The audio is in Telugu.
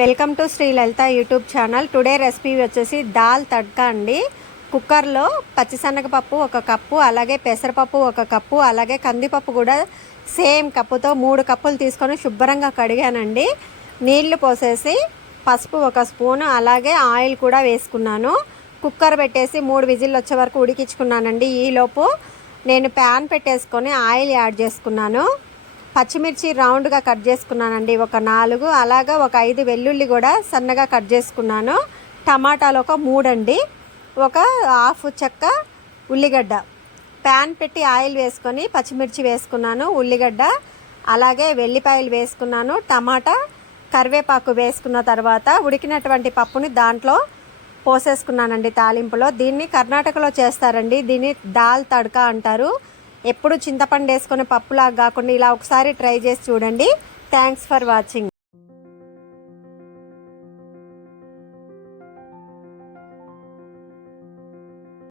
Welcome to Shri Lalitha YouTube channel. Today recipe వచ్చేసి దాల్ తడ్కా అండి. కుక్కర్లో పచ్చిశనగపప్పు ఒక కప్పు అలాగే పెసరపప్పు ఒక కప్పు అలాగే కందిపప్పు కూడా సేమ్ కప్పుతో మూడు కప్పులు తీసుకొని శుభ్రంగా కడిగానండి. నీళ్ళు పోసేసి పసుపు ఒక స్పూన్ అలాగే ఆయిల్ కూడా వేసుకున్నాను. కుక్కర్ పెట్టేసి మూడు విజిల్ వచ్చే వరకు ఉడికించుకున్నానండి. ఈలోపు నేను ప్యాన్ పెట్టేసుకొని ఆయిల్ యాడ్ చేసుకున్నాను. పచ్చిమిర్చి రౌండ్గా కట్ చేసుకున్నానండి. ఒక నాలుగు అలాగా ఒక ఐదు వెల్లుల్లి కూడా సన్నగా కట్ చేసుకున్నాను. టమాటాలు ఒక మూడండి. ఒక హాఫ్ చెక్క ఉల్లిగడ్డ. ప్యాన్ పెట్టి ఆయిల్ వేసుకొని పచ్చిమిర్చి వేసుకున్నాను ఉల్లిగడ్డ. అలాగే వెల్లిపాయలు వేసుకున్నాను టమాటా కరివేపాకు వేసుకున్న తర్వాత ఉడికినటువంటి పప్పుని దాంట్లో పోసేసుకున్నానండి తాలింపులో. దీన్ని కర్ణాటకలో చేస్తారండి దీన్ని దాల్ తడక అంటారు. ఎప్పుడు చింతపండు వేసుకొని పప్పులాగా కాకుండా ఇలా ఒకసారి ట్రై చేసి చూడండి. Thanks for watching